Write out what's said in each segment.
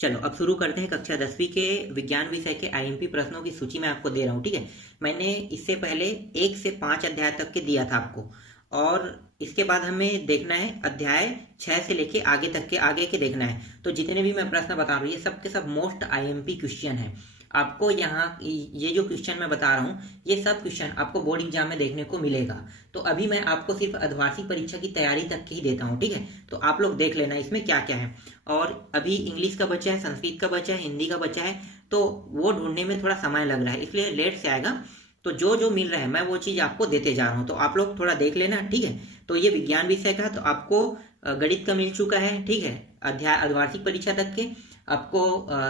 चलो अब शुरू करते हैं कक्षा 10वीं के विज्ञान विषय के आईएमपी प्रश्नों की सूची मैं आपको दे रहा हूँ। ठीक है, मैंने इससे पहले 1 से 5 अध्याय तक के दिया था आपको, और इसके बाद हमें देखना है अध्याय 6 से लेके आगे तक के आगे के देखना है। तो जितने भी मैं प्रश्न बता रहा हूँ ये सब के सब मोस्ट आईएमपी क्वेश्चन है। आपको यहाँ ये जो क्वेश्चन मैं बता रहा हूँ ये सब क्वेश्चन आपको बोर्ड एग्जाम में देखने को मिलेगा। तो अभी मैं आपको सिर्फ अर्धवार्षिक परीक्षा की तैयारी तक के ही देता हूँ। ठीक है, तो आप लोग देख लेना इसमें क्या क्या है। और अभी इंग्लिश का बच्चा है, संस्कृत का बच्चा है, हिंदी का बच्चा है, तो वो ढूंढने में थोड़ा समय लग रहा है, इसलिए लेट से आएगा। तो जो जो मिल रहा है मैं वो चीज़ आपको देते जा रहा हूँ, तो आप लोग थोड़ा देख लेना। ठीक है, तो ये विज्ञान विषय का, तो आपको गणित का मिल चुका है। ठीक है, अध्याय अर्धवार्षिक परीक्षा तक के आपको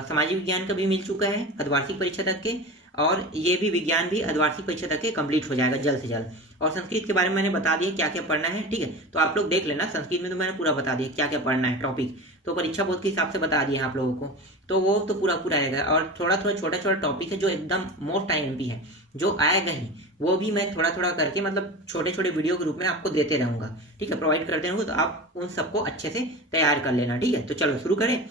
सामाजिक विज्ञान का भी मिल चुका है अर्धवार्षिक परीक्षा तक के, और ये भी विज्ञान भी अर्धवार्षिक परीक्षा तक के कंप्लीट हो जाएगा जल्द से जल्द। और संस्कृत के बारे में मैंने बता दिया क्या क्या पढ़ना है। ठीक है, तो आप लोग देख लेना, संस्कृत में तो मैंने पूरा बता दिया क्या क्या पढ़ना है टॉपिक, तो परीक्षा बोर्ड के हिसाब से बता दिया आप लोगों को, तो वो तो पूरा पूरा आएगा। और थोड़ा थोड़ा छोटा छोटा टॉपिक है जो एकदम मोस्ट आईएमपी है, जो आएगा ही वो भी मैं थोड़ा थोड़ा करके मतलब छोटे छोटे वीडियो के रूप में आपको देते रहूंगा। ठीक है, प्रोवाइड करते रहूंगा, तो आप उन सबको अच्छे से तैयार कर लेना। ठीक है, तो चलो शुरू करें।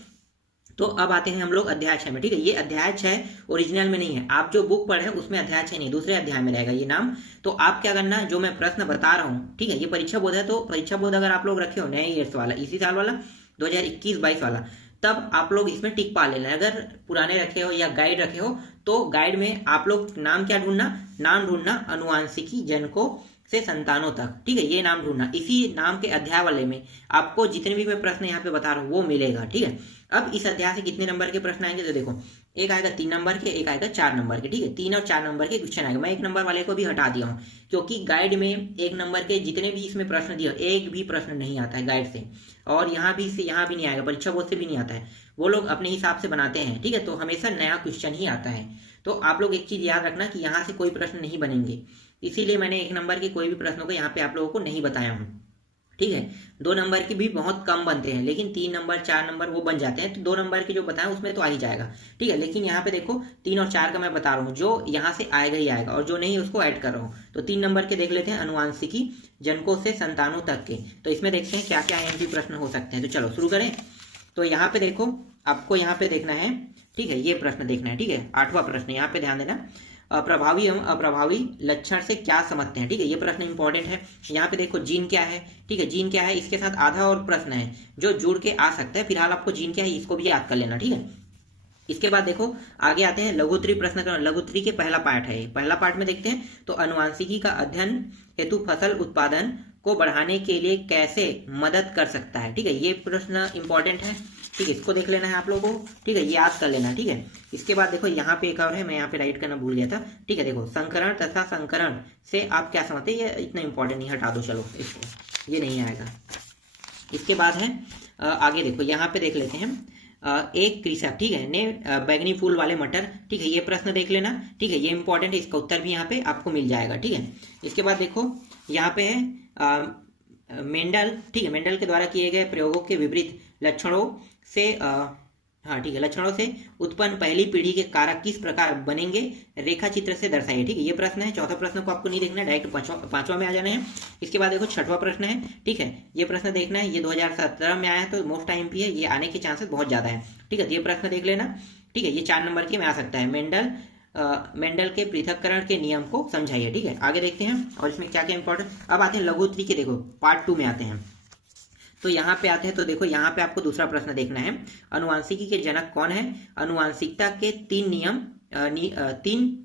तो अब आते हैं हम लोग अध्याय 6 में। ठीक है, ये अध्याय 6 ओरिजिनल में नहीं है, आप जो बुक पढ़े हैं उसमें अध्याय 6 नहीं, दूसरे अध्याय में रहेगा ये नाम। तो आप क्या करना, जो मैं प्रश्न बता रहा हूँ, ठीक है, ये परीक्षा बोर्ड है, तो परीक्षा बोर्ड अगर आप लोग रखे हो नए ईयर्स वाला, इसी साल वाला 2021-22 वाला, तब आप लोग इसमें टिक पा लेना। अगर पुराने रखे हो या गाइड रखे हो तो गाइड में आप लोग नाम क्या ढूंढना, नाम ढूंढना अनुवांशिकी जनकों से संतानों तक। ठीक है, ये नाम ढूंढना, इसी नाम के अध्याय वाले में आपको जितने भी मैं प्रश्न यहाँ पे बता रहा हूँ वो मिलेगा। ठीक है, अब इस अध्याय से कितने नंबर के प्रश्न आएंगे, तो देखो एक आएगा 3 नंबर के, एक आएगा 4 नंबर के। ठीक है, 3 और 4 नंबर के क्वेश्चन आएगा। मैं 1 नंबर वाले को भी हटा दिया हूँ, क्योंकि गाइड में 1 नंबर के जितने भी इसमें प्रश्न दिए एक भी प्रश्न नहीं आता है गाइड से, और यहाँ भी नहीं आएगा, परीक्षा बोर्ड से भी नहीं आता है, वो लोग अपने हिसाब से बनाते हैं। ठीक है, तो हमेशा नया क्वेश्चन ही आता है। तो आप लोग एक चीज याद रखना कि यहाँ से कोई प्रश्न नहीं बनेंगे, इसीलिए मैंने 1 नंबर के कोई भी प्रश्नों को यहाँ पे आप लोगों को नहीं बताया हूँ। ठीक है, 2 नंबर के भी बहुत कम बनते हैं, लेकिन 3 नंबर 4 नंबर वो बन जाते हैं, तो 2 नंबर के जो बताएं उसमें तो आ ही जाएगा। ठीक है, लेकिन यहाँ पे देखो 3 और 4 का मैं बता रहा हूँ, जो यहाँ से आएगा ही आएगा, और जो नहीं उसको ऐड कर रहा हूँ। तो 3 नंबर के देख लेते हैं, अनुवांशिकी जनकों से संतानों तक के। तो इसमें देखते हैं क्या क्या आईएमपी प्रश्न हो सकते हैं। तो चलो शुरू करें। तो यहाँ पे देखो, आपको यहाँ पे देखना है, ठीक है, ये प्रश्न देखना है। ठीक है, 8वां प्रश्न, यहाँ पे ध्यान देना, अप्रभावी एवं अप्रभावी लक्षण से क्या समझते हैं। ठीक है, ये प्रश्न इंपॉर्टेंट है। यहाँ पे देखो जीन क्या है। ठीक है, जीन क्या है, इसके साथ आधा और प्रश्न है जो जुड़ के आ सकता है। फिलहाल आपको जीन क्या है इसको भी याद कर लेना। ठीक है, इसके बाद देखो आगे आते हैं लघुत्तरी प्रश्न। लघुत्तरी के पहला पार्ट है, पहला पार्ट में देखते हैं, तो अनुवांशिकी का अध्ययन हेतु फसल उत्पादन को बढ़ाने के लिए कैसे मदद कर सकता है। ठीक है, ये प्रश्न इंपॉर्टेंट है। ठीक है, इसको देख लेना है आप लोगों को। ठीक है, ये याद कर लेना। ठीक है, इसके बाद देखो यहाँ पे एक और है, मैं यहाँ पे राइट करना भूल गया था। ठीक है, देखो संकरण तथा संकरण से आप क्या समझते हैं, ये इतना इंपॉर्टेंट नहीं, हटा दो चलो इसको, ये नहीं आएगा। इसके बाद है आगे देखो, यहाँ पे देख लेते हैं, एक कृषक, ठीक है, ने बैगनी फूल वाले मटर। ठीक है, ये प्रश्न देख लेना। ठीक है, ये इंपॉर्टेंट है, इसका उत्तर भी यहाँ पे आपको मिल जाएगा। ठीक है, इसके बाद देखो यहाँ पे है मेंडल। ठीक है, मेंडल के द्वारा किए गए प्रयोगों के विपरीत लक्षणों से हाँ ठीक है, लक्षणों से उत्पन्न पहली पीढ़ी के कारक किस प्रकार बनेंगे, रेखा चित्र से दर्शाइए। ठीक है, ये प्रश्न है। चौथा प्रश्न को आपको नहीं देखना है, डायरेक्ट पांचवा में आ जाना है। इसके बाद देखो 6वां प्रश्न है। ठीक है, ये प्रश्न देखना है, ये 2017 में आया है, तो मोस्ट आईएमपी है, ये आने के चांसेस बहुत ज्यादा है। ठीक है, तो ये प्रश्न देख लेना। ठीक है, ये 4 नंबर के में आ सकता है, मेंडल के पृथक्करण के नियम को समझाइए। ठीक है, आगे देखते हैं और इसमें क्या क्या इंपॉर्टेंट। अब आते हैं लघुत्तरी के, देखो पार्ट 2 में आते हैं। तो यहाँ पे आते हैं, तो देखो यहाँ पे आपको दूसरा प्रश्न देखना है, अनुवांशिकी के जनक कौन है, अनुवांशिकता के 3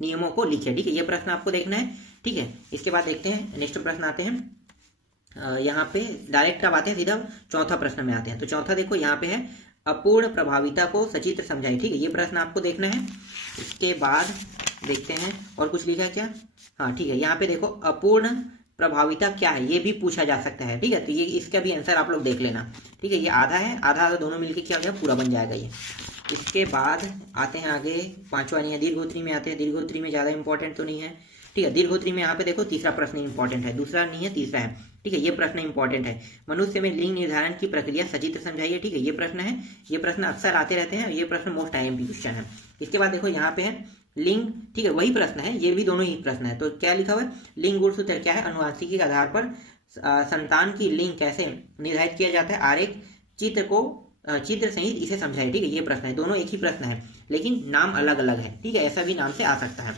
नियमों को लिखिए। ठीक है, ये प्रश्न आपको देखना है। ठीक है, इसके बाद देखते हैं नेक्स्ट प्रश्न आते हैं, यहाँ पे डायरेक्ट अब आते हैं, सीधा चौथा प्रश्न में आते हैं। तो चौथा देखो यहाँ पे है, अपूर्ण प्रभाविता को सचित्र समझाइए। ठीक है, ये प्रश्न आपको देखना है। इसके बाद देखते हैं और कुछ लिखा है क्या, हाँ ठीक है, यहाँ पे देखो अपूर्ण प्रभाविता क्या है ये भी पूछा जा सकता है। ठीक है, तो ये इसका भी आंसर आप लोग देख लेना। ठीक है, ये आधा है, आधा आधा दोनों मिलकर क्या हो गया, पूरा बन जाएगा ये। इसके बाद आते हैं आगे, 5वां नहीं है, दीर्घोत्तरी में आते हैं। दीर्घोत्तरी में ज़्यादा इंपॉर्टेंट तो नहीं है। ठीक है, दीर्घोत्तरी में यहाँ पे देखो तीसरा प्रश्न इंपॉर्टेंट है, दूसरा नहीं है, तीसरा है। ठीक है, ये प्रश्न इंपॉर्टेंट है, मनुष्य में लिंग निर्धारण की प्रक्रिया सचित्र समझाइए। ठीक है, ये प्रश्न है, ये प्रश्न अक्सर आते रहते हैं, ये प्रश्न मोस्ट आईएमपी क्वेश्चन है। इसके बाद देखो यहाँ पे है लिंग। ठीक है, वही प्रश्न है, ये भी दोनों ही प्रश्न है। तो क्या लिखा हुआ है, लिंग गुणसूत्र क्या है, अनुवांशिकी के आधार पर संतान की लिंग कैसे निर्धारित किया जाता है, आरेख चित्र को चित्र सहित इसे समझाइए। ठीक है, ये प्रश्न है, दोनों एक ही प्रश्न है लेकिन नाम अलग अलग है। ठीक है, ऐसा भी नाम से आ सकता है।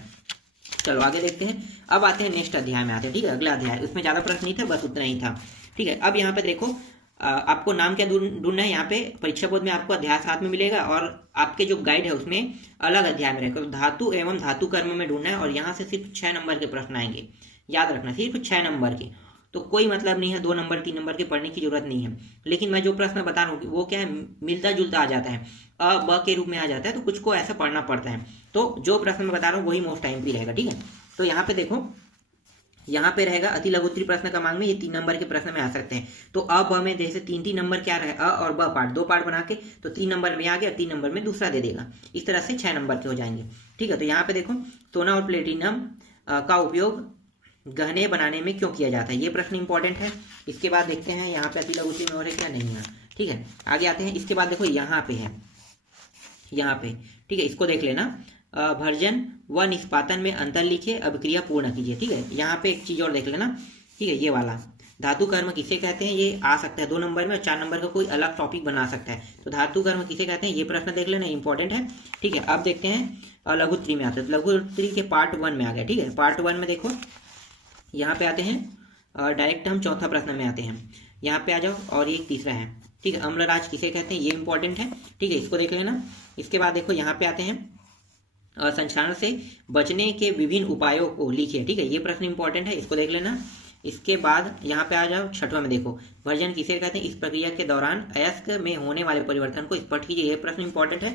चलो आगे देखते हैं। अब आते हैं नेक्स्ट अध्याय में आते हैं। ठीक है, अगला अध्याय, उसमें ज़्यादा प्रश्न नहीं था, बस उतना ही था। ठीक है, अब यहाँ पे देखो आपको नाम क्या ढूंढना है। यहाँ पे परीक्षा बोर्ड में आपको अध्याय 7 में मिलेगा और आपके जो गाइड है उसमें अलग अध्याय में रहेगा। तो धातु एवं धातु कर्म में ढूंढना है और यहाँ से सिर्फ 6 नंबर के प्रश्न आएंगे, याद रखना, सिर्फ 6 नंबर के। तो कोई मतलब नहीं है 2 नंबर 3 नंबर के पढ़ने की जरूरत नहीं है। लेकिन मैं जो प्रश्न बता रहा हूँ वो क्या है, मिलता जुलता आ जाता है, अ ब के रूप में आ जाता है, तो कुछ को ऐसा पढ़ना पड़ता है। तो जो प्रश्न मैं बता रहा हूँ वही मोस्ट टाइम पे रहेगा। ठीक है, तो यहाँ पे देखो, यहाँ पे रहेगा अति लघु उत्तरीय प्रश्न क्रमांक में ये 3 नंबर के प्रश्न में आ सकते हैं। तो अ ब में जैसे 3-3 नंबर क्या रहे, अ और ब पार्ट 2 पार्ट बना के, तो 3 नंबर में आ गया, 3 नंबर में दूसरा दे देगा। इस तरह से 6 नंबर के हो जाएंगे। ठीक है, तो यहाँ पे देखो, सोना और प्लेटिनम का उपयोग गहने बनाने में क्यों किया जाता है, ये प्रश्न इंपॉर्टेंट है। इसके बाद देखते हैं यहाँ पे अति लघु उत्तरीय में हो रहा है क्या, नहीं है। ठीक है, आगे आते हैं। इसके बाद देखो यहाँ पे है, यहाँ पे, ठीक है, इसको देख लेना। भर्जन व निष्पादन में अंतर लिखिए, अभिक्रिया पूर्ण कीजिए। ठीक है, यहाँ पे एक चीज और देख लेना। ठीक है, ये वाला धातु कर्म किसे कहते हैं, ये आ सकता है 2 नंबर में और 4 नंबर का कोई अलग टॉपिक बना सकता है। तो धातु कर्म किसे कहते हैं, ये प्रश्न देख लेना, इंपॉर्टेंट है। ठीक है, अब देखते हैं लघु उत्तरीय में आते हैं। लघु उत्तरीय के पार्ट 1 में आ गया। ठीक है, पार्ट 1 में देखो, यहाँ पे आते हैं, डायरेक्ट हम चौथा प्रश्न में आते हैं। यहाँ पे आ जाओ, और ये तीसरा है। ठीक है, अम्लराज किसे कहते हैं, ये इंपॉर्टेंट है। ठीक है, इसको देख लेना। इसके बाद देखो यहाँ पे आते हैं, संक्षारण से बचने के विभिन्न उपायों को लिखिए। ठीक है, ये प्रश्न इंपॉर्टेंट है, इसको देख लेना। इसके बाद यहाँ पे आ जाओ, छठवां में देखो, वर्जन किसे कहते हैं, इस प्रक्रिया के दौरान अयस्क में होने वाले परिवर्तन को स्पष्ट कीजिए, ये प्रश्न इंपॉर्टेंट है।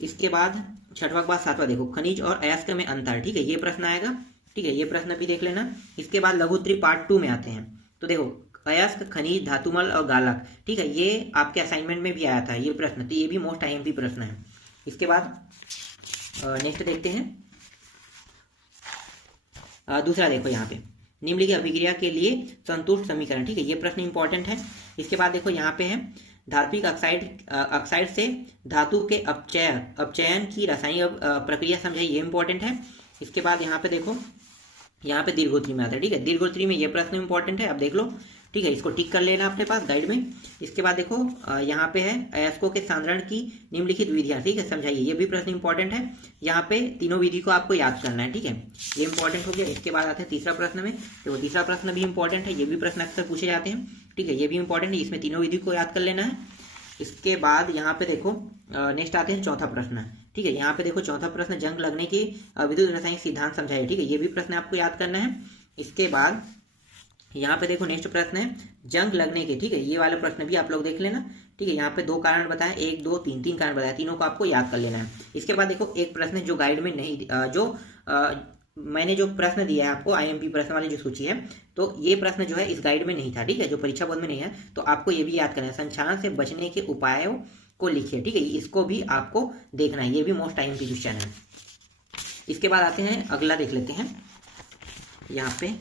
इसके बाद छठवां के बाद सातवां देखो, खनिज और अयस्क में अंतर। ठीक है, ये प्रश्न आएगा। ठीक है, ये प्रश्न भी देख लेना। इसके बाद लघु उत्तरीय पार्ट 2 में आते हैं। तो देखो, अयस्क, खनिज, धातुमल और गालक। ठीक है, ये आपके असाइनमेंट में भी आया था ये प्रश्न, तो ये भी मोस्ट आईएमपी प्रश्न है। इसके बाद नेक्स्ट देखते हैं, दूसरा देखो यहाँ पे, निम्नलिखित अभिक्रिया के लिए संतुष्ट समीकरण। ठीक है, ये प्रश्न इंपॉर्टेंट है। इसके बाद देखो यहाँ पे है, धात्विक ऑक्साइड से धातु के अपचयन की रासायनिक प्रक्रिया समझाइए, ये इंपॉर्टेंट है। इसके बाद यहाँ पे देखो, यहाँ पे दीर्घोत्तरीय में आता है। ठीक है, दीर्घोत्तरीय में ये प्रश्न इंपॉर्टेंट है, अब देख लो। ठीक है, इसको टिक कर लेना अपने पास गाइड में। इसके बाद देखो यहाँ पे है, अयस्कों के सांद्रण की निम्नलिखित विधियां। ठीक है, समझाइए, ये भी प्रश्न इंपॉर्टेंट है। यहाँ पे तीनों विधि को आपको याद करना है। ठीक है, ये इंपॉर्टेंट हो गया। इसके बाद आते हैं तीसरा प्रश्न में, तो तीसरा प्रश्न भी इंपॉर्टेंट है, ये भी प्रश्न अक्सर पूछे जाते हैं। ठीक है, ये भी इंपॉर्टेंट है, इसमें तीनों विधि को याद कर लेना है। इसके बाद यहाँ पे देखो, नेक्स्ट आते हैं चौथा प्रश्न। ठीक है, यहाँ पे देखो चौथा प्रश्न, जंग लगने की विद्युत रासायनिक सिद्धांत समझाइए। ठीक है, ये भी प्रश्न आपको याद करना है। इसके बाद यहाँ पे देखो, नेक्स्ट प्रश्न है जंग लगने के। ठीक है, ये वाला प्रश्न भी आप लोग देख लेना। ठीक है, यहाँ पे 2 कारण बताए, 1 2 3 3 कारण बताए, तीनों को आपको याद कर लेना है। इसके बाद देखो, एक प्रश्न जो गाइड में नहीं, मैंने जो प्रश्न दिया है आपको, आईएमपी प्रश्न वाली जो सूची है, तो ये प्रश्न जो है इस गाइड में नहीं था। ठीक है, जो परीक्षा बोर्ड में नहीं है, तो आपको ये भी याद करना है, संक्षारण से बचने के उपायों को लिखिए। ठीक है, इसको भी आपको देखना है, ये भी मोस्ट आईएमपी क्वेश्चन है। इसके बाद आते हैं, अगला देख लेते हैं। यहाँ पे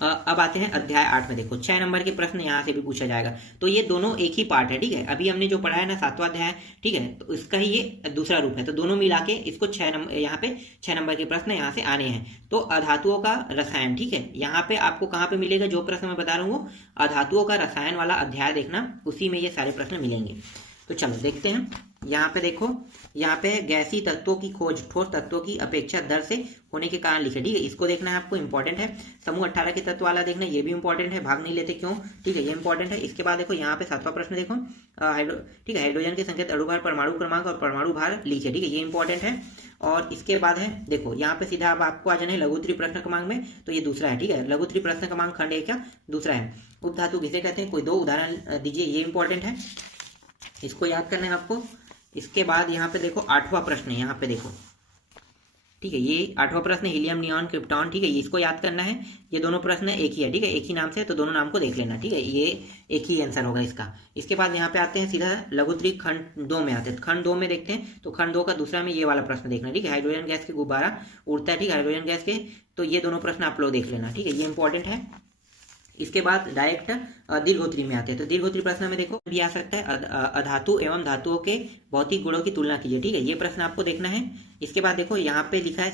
अब आते हैं अध्याय 8 में। देखो 6 नंबर के प्रश्न यहाँ से भी पूछा जाएगा। तो ये दोनों एक ही पार्ट है। ठीक है, अभी हमने जो पढ़ा है ना 7वां अध्याय, ठीक है, तो इसका ही ये दूसरा रूप है। तो दोनों मिला के इसको 6 नंबर, यहाँ पे 6 नंबर के प्रश्न यहाँ से आने हैं। तो अधातुओं का रसायन। ठीक है, यहाँ पे आपको कहाँ पे मिलेगा, जो प्रश्न मैं बता रहा हूँ वो अधातुओं का रसायन वाला अध्याय देखना, उसी में ये सारे प्रश्न मिलेंगे। तो चलो देखते हैं। यहाँ पे देखो, यहाँ पे गैसीय तत्वों की खोज ठोस तत्वों की अपेक्षा दर से होने के कारण लिखे। ठीक है, इसको देखना है आपको, इंपॉर्टेंट है। समूह 18 के तत्व वाला देखना, ये भी इंपॉर्टेंट है, भाग नहीं लेते क्यों। ठीक है, ये इंपॉर्टेंट है। इसके बाद देखो यहाँ पे 7वां प्रश्न देखो, ठीक है, हाइड्रोजन के संकेत, अणुभार, परमाणु क्रमांक और परमाणु भार लिखे। ठीक है, ये इंपॉर्टेंट है। और इसके बाद है देखो, यहाँ पे सीधा अब आपको आ जाना है लघु उत्तरीय प्रश्न क्रमांक में, तो ये दूसरा है। ठीक है, लघु उत्तरीय प्रश्न क्रमांक खंड 1 का दूसरा है, उपधातु किसे कहते हैं, कोई 2 उदाहरण दीजिए, ये इंपॉर्टेंट है, इसको याद करना है आपको। इसके बाद यहाँ पे देखो 8वां प्रश्न है, यहाँ पे देखो। ठीक है, ये 8वां प्रश्न, हीलियम, नियॉन, क्रिप्टॉन। ठीक है, इसको याद करना है। ये दोनों प्रश्न एक ही है। ठीक है, एक ही नाम से, तो दोनों नाम को देख लेना। ठीक है, ये एक ही आंसर होगा इसका। इसके बाद यहाँ पे आते हैं सीधा लघु उत्तरीय खंड 2 में आते हैं। खंड 2 में देखते हैं, तो खंड 2 का दूसरा में ये वाला प्रश्न देखना। ठीक है, हाइड्रोजन गैस के गुब्बारा उड़ता है। ठीक है, हाइड्रोजन गैस के, तो ये दोनों प्रश्न आप लोग देख लेना। ठीक है, ये इंपॉर्टेंट है। इसके बाद डायरेक्ट दीर्घोत्तरीय में आते हैं। तो दीर्घोत्तरीय प्रश्न में देखो भी आ सकता है, अधातु एवं धातुओं के भौतिक गुणों की तुलना कीजिए। ठीक है, ये प्रश्न आपको देखना है। इसके बाद देखो यहाँ पे लिखा है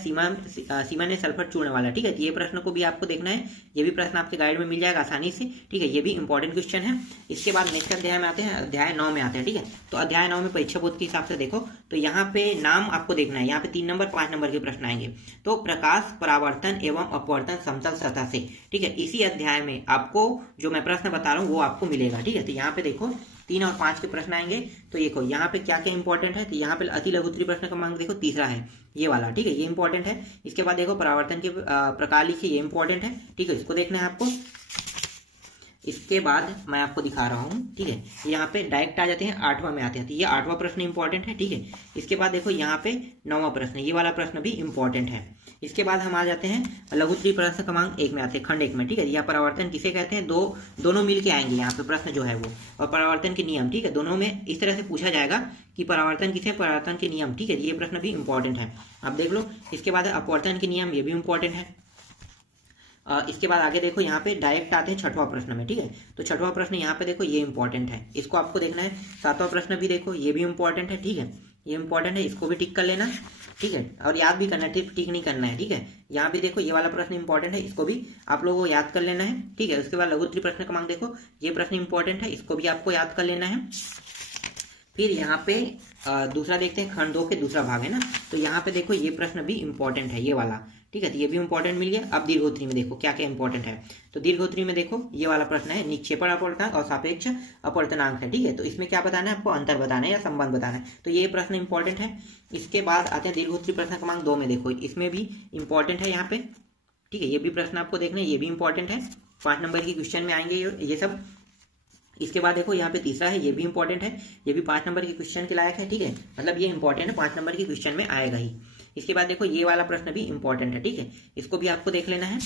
सीमा ने सल्फर चूर्ण वाला, ठीक है। तो ये प्रश्न को भी आपको देखना है, ये भी प्रश्न आपके गाइड में मिल जाएगा आसानी से, ठीक है। ये भी इंपॉर्टेंट क्वेश्चन है। इसके बाद नेक्स्ट अध्याय में आते हैं, अध्याय 9 में आते हैं, ठीक है। तो अध्याय 9 में परीक्षा बोध के हिसाब से देखो तो यहाँ पे नाम आपको देखना है, यहाँ पे 3 नंबर 5 नंबर के प्रश्न आएंगे। तो प्रकाश परावर्तन एवं अपवर्तन समतल सतह से, ठीक है। इसी अध्याय में आपको जो मैं प्रश्न बता रहा हूँ वो आपको मिलेगा, ठीक है। तो यहाँ पे देखो 3 और 5 के प्रश्न आएंगे। तो देखो यहाँ पे क्या क्या इंपॉर्टेंट है, तो यहाँ पे अति लघु उत्तरीय प्रश्न क्रमांक देखो तीसरा है ये वाला, ठीक है, ये इंपॉर्टेंट है। इसके बाद देखो परावर्तन के प्रकार लिखिए, ये इंपॉर्टेंट है, ठीक है, इसको देखना है आपको। इसके बाद मैं आपको दिखा रहा हूँ, ठीक है, यहाँ पे डायरेक्ट आ जाते हैं 8वां में आते हैं, तो ये 8वां प्रश्न इंपॉर्टेंट है, ठीक है। इसके बाद देखो यहाँ पे 9वां प्रश्न, ये वाला प्रश्न भी इंपॉर्टेंट है। इसके बाद हम आ जाते हैं लघु उत्तरीय प्रश्न क्रमांक 1 में आते हैं, खंड 1 में, ठीक है। यह परावर्तन किसे कहते हैं, दोनों मिल के आएंगे यहाँ पे प्रश्न जो है वो, और परावर्तन के नियम, ठीक है, दोनों में इस तरह से पूछा जाएगा कि परावर्तन किसे, परावर्तन के नियम, ठीक है। ये प्रश्न भी इंपॉर्टेंट है, आप देख लो। इसके बाद अपवर्तन के नियम, ये भी इंपॉर्टेंट है। इसके बाद आगे देखो यहाँ पे डायरेक्ट आते हैं 6वां प्रश्न में, ठीक है। तो 6वां प्रश्न यहाँ पे देखो ये इंपॉर्टेंट है, इसको आपको देखना है। 7वां प्रश्न भी देखो, ये भी इंपॉर्टेंट है, ठीक है, ये इंपॉर्टेंट है, इसको भी टिक कर लेना, ठीक है। और याद भी करना है, टिक नहीं करना है, ठीक है। यहाँ भी देखो ये वाला प्रश्न इंपॉर्टेंट है, इसको भी आप लोगों को याद कर लेना है, ठीक है। उसके बाद लघु उत्तरीय प्रश्न क्रमांक देखो, ये प्रश्न इंपॉर्टेंट है, इसको भी आपको याद कर लेना है। फिर यहाँ पे दूसरा देखते हैं, खंड 2 के दूसरा भाग है ना, तो यहाँ पे देखो ये प्रश्न भी इंपॉर्टेंट है, ये वाला, ठीक है। तो ये भी इंपॉर्टेंट मिल गया। अब दीर्घोत्तरी में देखो क्या क्या इंपॉर्टेंट है, तो दीर्घोत्तरी में देखो ये वाला प्रश्न है, निक्षेपण अपवर्तनांक और सापेक्ष अपवर्तनांक है, ठीक है। तो इसमें क्या बताना है आपको, अंतर बताना है या संबंध बताना है, तो ये प्रश्न इंपॉर्टेंट है। इसके बाद आते हैं दीर्घोत्तरी प्रश्न क्रमांक 2 में, देखो इसमें भी इंपॉर्टेंट है यहाँ पे, ठीक है। ये भी प्रश्न आपको देखना है, ये भी इंपॉर्टेंट है, 5 नंबर की क्वेश्चन में आएंगे ये सब। इसके बाद देखो यहाँ पे तीसरा है, ये भी इंपॉर्टेंट है, ये भी 5 नंबर के क्वेश्चन के लायक है, ठीक है, मतलब ये इंपॉर्टेंट है, 5 नंबर के क्वेश्चन में आएगा ही। इसके बाद देखो ये वाला प्रश्न भी इंपॉर्टेंट है, ठीक है, इसको भी आपको देख लेना है।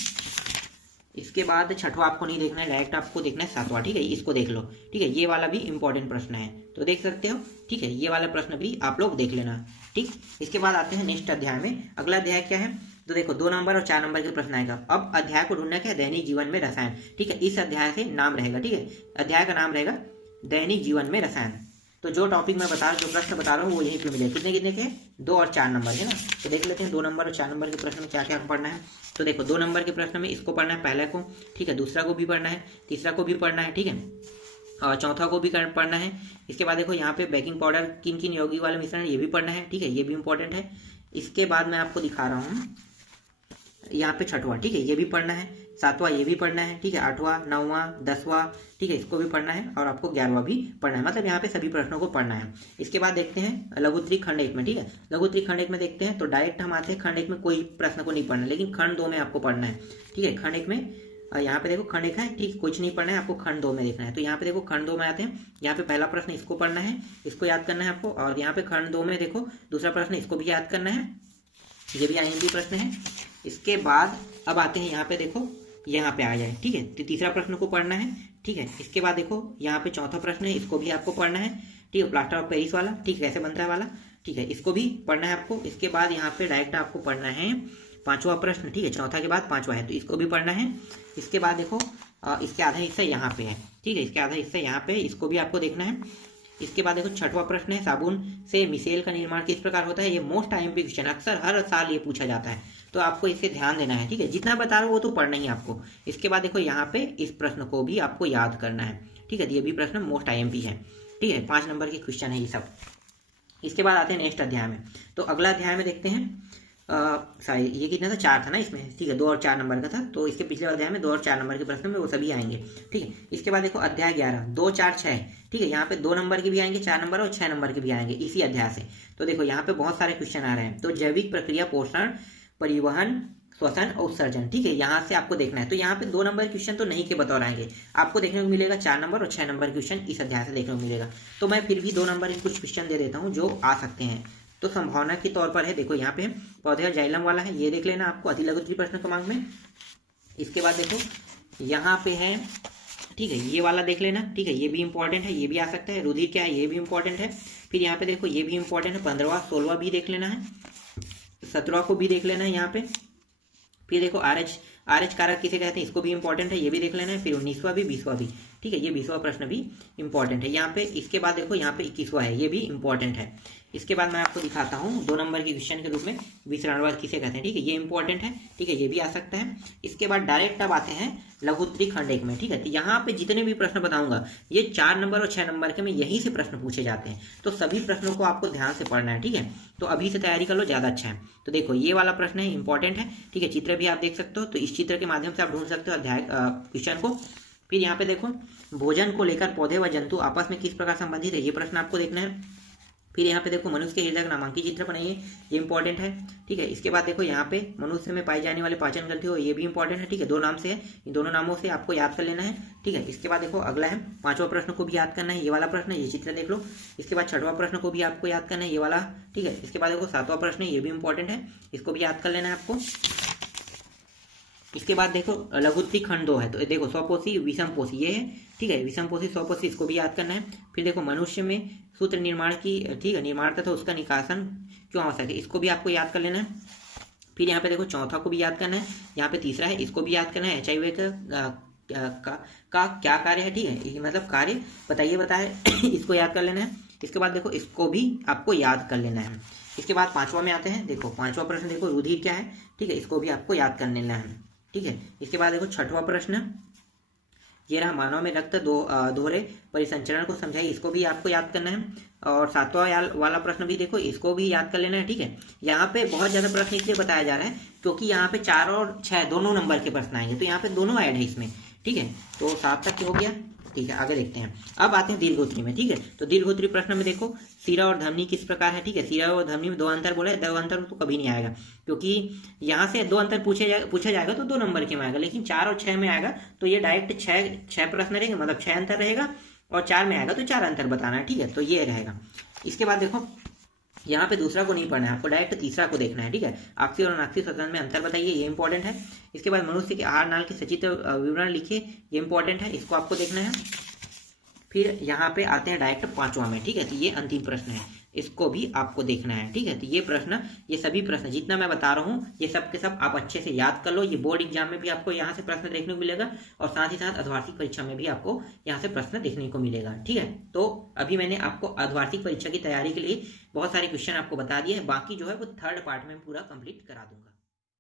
इसके बाद 6वां आपको नहीं देखना है, डायरेक्ट आपको देखना है 7वां, ठीक है, इसको देख लो, ठीक है। ये वाला भी इंपॉर्टेंट प्रश्न है, तो देख सकते हो, ठीक है, ये वाला प्रश्न भी आप लोग देख लेना, ठीक। इसके बाद आते हैं नेक्स्ट अध्याय में। अगला अध्याय क्या है, तो देखो 2 नंबर और 4 नंबर के प्रश्न आएगा। अब अध्याय को ढूंढना क्या है, दैनिक जीवन में रसायन, ठीक है। इस अध्याय से नाम रहेगा, ठीक है, अध्याय का नाम रहेगा दैनिक जीवन में रसायन। तो जो टॉपिक मैं बता रहा हूँ, जो प्रश्न बता रहा हूँ वो यहीं पे मिलेगा। कितने कितने के, 2 और 4 नंबर है ना। तो देख लेते हैं 2 नंबर और 4 नंबर के प्रश्न में क्या क्या पढ़ना है। तो देखो 2 नंबर के प्रश्न में इसको पढ़ना है, पहले को, ठीक है, दूसरा को भी पढ़ना है, तीसरा को भी पढ़ना है, ठीक है, और चौथा को भी पढ़ना है। इसके बाद देखो यहाँ पे बेकिंग पाउडर किन किन यौगिक वाले मिश्रण, ये भी पढ़ना है, ठीक है, ये भी इंपॉर्टेंट है। इसके बाद मैं आपको दिखा रहा हूँ यहाँ पे 6वां, ठीक है, ये भी पढ़ना है, 7वां ये भी पढ़ना है, ठीक है, 8वां 9वां 10वां, ठीक है, इसको भी पढ़ना है, और आपको 11वां भी पढ़ना है, मतलब यहाँ पे सभी प्रश्नों को पढ़ना है। इसके बाद देखते हैं लघु उत्तरीय खंड 1 में, ठीक है, लघु उत्तरीय खंड 1 में देखते हैं। तो डायरेक्ट हम आते हैं खंड 1 में, कोई प्रश्न को नहीं पढ़ना, लेकिन खंड 2 में आपको पढ़ना है, ठीक है। खंड 1 में यहाँ पे देखो खंड 1 है, ठीक, कुछ नहीं पढ़ना है आपको, खंड 2 में देखना है। तो यहाँ पे देखो खंड 2 में आते हैं, यहाँ पे पहला प्रश्न इसको पढ़ना है, इसको याद करना है आपको, और यहाँ पे खंड 2 में देखो दूसरा प्रश्न, इसको भी याद करना है, ये भी आईएमपी प्रश्न है। इसके बाद अब आते हैं यहाँ पे देखो, यहाँ पे आ जाए, ठीक है, तो तीसरा प्रश्न को पढ़ना है, ठीक है। इसके बाद देखो यहाँ पे चौथा प्रश्न है, इसको भी आपको पढ़ना है, ठीक है, प्लास्टर ऑफ पेरिस वाला, ठीक, कैसे बनता है वाला, ठीक है, इसको भी पढ़ना है आपको। इसके बाद यहाँ पे डायरेक्ट आपको पढ़ना है 5वां प्रश्न, ठीक है, चौथा के बाद 5वां है, तो इसको भी पढ़ना है। इसके बाद देखो इसके आधा हिस्सा यहाँ पे है, ठीक है, इसके आधा हिस्सा यहाँ पे, इसको भी आपको देखना है। इसके बाद देखो 6वां प्रश्न है, साबुन से मिसेल का निर्माण किस प्रकार होता है। ये मोस्ट आईएमपी क्वेश्चन, अक्सर हर साल ये पूछा जाता है, तो आपको इसे ध्यान देना है, ठीक है, जितना बता रहा हूँ वो तो पढ़ना ही आपको। इसके बाद देखो यहाँ पे इस प्रश्न को भी आपको याद करना है, ठीक है, ये भी प्रश्न मोस्ट आईएमपी है, ठीक है, 5 नंबर के क्वेश्चन है ये सब। इसके बाद आते हैं नेक्स्ट अध्याय में। तो अगला अध्याय में देखते हैं, सॉरी ये कितना था, 4 था ना इसमें, ठीक है, 2 और 4 नंबर का था, तो इसके पिछले अध्याय में 2 और 4 नंबर के प्रश्न में वो सभी आएंगे, ठीक है। इसके बाद देखो अध्याय 11, 2 4 6, ठीक है, यहाँ पे 2 नंबर के भी आएंगे, 4 नंबर और 6 नंबर के भी आएंगे इसी अध्याय से। तो देखो यहाँ पे बहुत सारे क्वेश्चन आ रहे हैं। तो जैविक प्रक्रिया, पोषण, परिवहन, श्वसन और उत्सर्जन, ठीक है, यहाँ से आपको देखना है। तो यहाँ पे 2 नंबर क्वेश्चन तो नहीं के बतौर आएंगे, आपको देखने को मिलेगा 4 नंबर और 6 नंबर क्वेश्चन इस अध्याय से देखने को मिलेगा। तो मैं फिर भी 2 नंबर के कुछ क्वेश्चन दे देता हूँ जो आ सकते हैं, तो संभावना के तौर पर है। देखो यहाँ पे पौधे और जाइलम वाला है, ये देख लेना आपको अति लघु उत्तरीय प्रश्न क्रमांक में। इसके बाद देखो यहाँ पे है, ठीक है, ये वाला देख लेना, ठीक है, ये भी इंपॉर्टेंट है, ये भी आ सकता है। रुधिर क्या है, ये भी इंपॉर्टेंट है। फिर यहाँ पे देखो ये भी इंपॉर्टेंट है, 15वां 16वां भी देख लेना है, 17वां को भी देख लेना है यहाँ पे। फिर देखो आर एच कारक किसे कहते हैं, इसको भी इंपॉर्टेंट है, ये भी देख लेना है। फिर 19वां भी 20वां भी, ठीक है, ये 20वां प्रश्न भी इंपॉर्टेंट है। यहाँ पे इसके बाद देखो यहाँ पे 21वां है, ये भी इंपॉर्टेंट है। इसके बाद मैं आपको दिखाता हूँ 2 नंबर के क्वेश्चन के रूप में विसरणवाद किसे कहते हैं। ठीक है, ये इंपॉर्टेंट है। ठीक है, ये भी आ सकता है। इसके बाद डायरेक्ट अब आते हैं लघुत्तरी खंड 1 में। ठीक है, तो यहाँ पे जितने भी प्रश्न बताऊंगा ये 4 नंबर और 6 नंबर के में यहीं से प्रश्न पूछे जाते हैं, तो सभी प्रश्नों को आपको ध्यान से पढ़ना है। ठीक है, तो अभी से तैयारी कर लो, ज्यादा अच्छा है। तो देखो ये वाला प्रश्न है, इंपॉर्टेंट है। ठीक है, चित्र भी आप देख सकते हो, तो इस चित्र के माध्यम से आप ढूंढ सकते हो अध्याय क्वेश्चन को। फिर यहाँ पे देखो भोजन को लेकर पौधे व जंतु आपस में किस प्रकार संबंधित है, ये प्रश्न आपको देखना है। फिर यहाँ पे देखो मनुष्य के हृदय का नामांकित चित्र बनाइए, ये इंपॉर्टेंट है। ठीक है, इसके बाद देखो यहाँ पे मनुष्य में पाई जाने वाले पाचन ग्रंथि हो, ये भी इंपॉर्टेंट है। ठीक है, 2 नाम से है, इन दोनों नामों से आपको याद कर लेना है। ठीक है, इसके बाद देखो अगला है 5वां प्रश्न को भी याद करना है, ये वाला प्रश्न है, ये चित्र देख लो। इसके बाद 6वां प्रश्न को भी आपको याद करना है, ये वाला। ठीक है, इसके बाद देखो 7वां प्रश्न है, ये भी इंपॉर्टेंट है, इसको भी याद कर लेना है आपको। इसके बाद देखो लघुत्तरी खंड 2 है, तो देखो स्वपोषी विषमपोषी ये है। ठीक है, विषमपोषी स्वपोषी इसको भी याद करना है। फिर देखो मनुष्य में सूत्र निर्माण की, ठीक है, निर्माण तथा उसका निकासन क्यों आवश्यक है, इसको भी आपको याद कर लेना है। फिर यहाँ पे देखो चौथा को भी याद करना है। यहाँ पे तीसरा है, इसको भी याद करना है, HIV का क्या कार्य है। ठीक है, मतलब कार्य बताए इसको याद कर लेना है। इसके बाद देखो इसको भी आपको याद कर लेना है। इसके बाद 5वां में आते हैं, देखो 5वां प्रश्न देखो रुधिर क्या है। ठीक है, इसको भी आपको याद कर लेना है। ठीक है, इसके बाद देखो 6वां प्रश्न ये रहा, मानव में रक्त दोहरे परिसंचरण को समझाइए, इसको भी आपको याद करना है। और 7वां वाला प्रश्न भी देखो, इसको भी याद कर लेना है। ठीक है, यहाँ पे बहुत ज्यादा प्रश्न इसलिए बताया जा रहा है क्योंकि यहाँ पे 4 और 6 दोनों नंबर के प्रश्न आएंगे, तो यहाँ पे दोनों ऐड है इसमें। ठीक है, तो 7 तक हो गया। ठीक है, आगे देखते हैं। अब आते हैं दीर्घोत्तरी में। ठीक है, तो दीर्घोत्तरी प्रश्न में देखो सिरा और धमनी किस प्रकार है। ठीक है, सिरा और धमनी में 2 अंतर बोला है, 2 अंतर तो कभी नहीं आएगा क्योंकि यहाँ से 2 अंतर पूछा जाएगा तो 2 नंबर के में आएगा, लेकिन 4 और 6 में आएगा तो ये डायरेक्ट 6 प्रश्न रहेंगे, मतलब 6 अंतर रहेगा, और 4 में आएगा तो 4 अंतर बताना है। ठीक है, तो ये रहेगा। इसके बाद देखो यहाँ पे दूसरा को नहीं पढ़ना है, आपको डायरेक्ट तीसरा को देखना है। ठीक है, आक्सीय और अनाक्सीय श्वसन में अंतर बताइए, ये इंपॉर्टेंट है। इसके बाद मनुष्य के आहार नाल के सचित्र विवरण लिखिए, ये इंपॉर्टेंट है, इसको आपको देखना है। फिर यहाँ पे आते हैं डायरेक्ट 5वां में। ठीक है, तो ये अंतिम प्रश्न है, इसको भी आपको देखना है। ठीक है, तो ये सभी प्रश्न जितना मैं बता रहा हूँ ये सब के सब आप अच्छे से याद कर लो। ये बोर्ड एग्जाम में भी आपको यहाँ से प्रश्न देखने को मिलेगा और साथ ही साथ अर्धवार्षिक परीक्षा में भी आपको यहाँ से प्रश्न देखने को मिलेगा। ठीक है, तो अभी मैंने आपको अर्धवार्षिक परीक्षा की तैयारी के लिए बहुत सारे क्वेश्चन आपको बता दिए हैं, बाकी जो है वो 3rd पार्ट में पूरा कंप्लीट करा दूंगा।